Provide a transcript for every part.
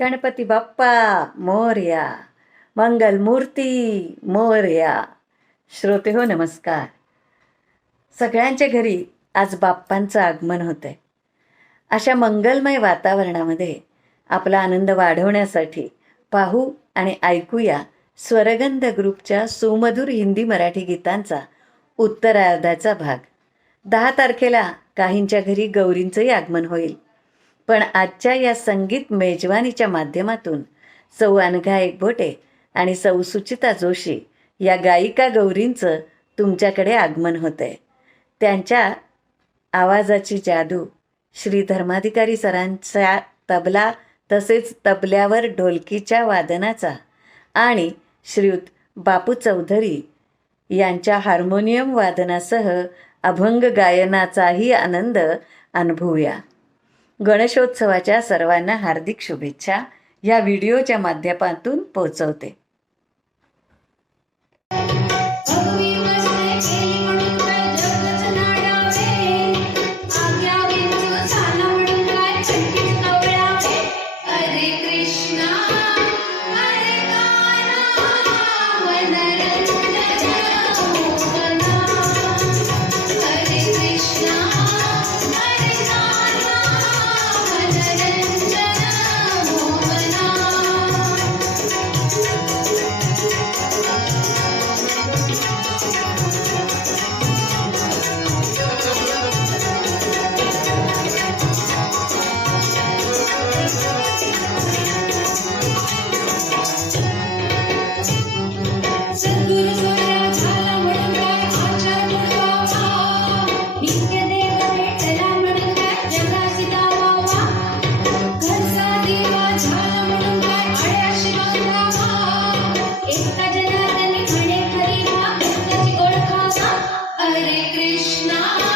गणपती बाप्पा मोरया. मंगलमूर्ती मोरया. श्रोते हो नमस्कार. सगळ्यांच्या घरी आज बाप्पांचं आगमन होतं आहे अशा मंगलमय वातावरणामध्ये आपला आनंद वाढवण्यासाठी पाहू आणि ऐकूया स्वरगंध ग्रुपच्या सुमधुर हिंदी मराठी गीतांचा उत्तरार्धाचा भाग. दहा तारखेला काहींच्या घरी गौरींचंही आगमन होईल. पण आजच्या या संगीत मेजवानीच्या माध्यमातून सौ अनघा एकभोटे आणि सौ सुचिता जोशी या गायिका गौरींचं तुमच्याकडे आगमन होतं आहे त्यांच्या आवाजाची जादू श्री धर्माधिकारी सरांचा तबला तसेच तबल्यावर ढोलकीच्या वादनाचा आणि श्रीयुत बापू चौधरी यांच्या हार्मोनियम वादनासह अभंग गायनाचाही आनंद अनुभवूया. गणेशोत्सवाच्या सर्वांना हार्दिक शुभेच्छा. या व्हिडिओच्या माध्यमातून पोहोचवते. Krishna.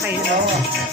的里。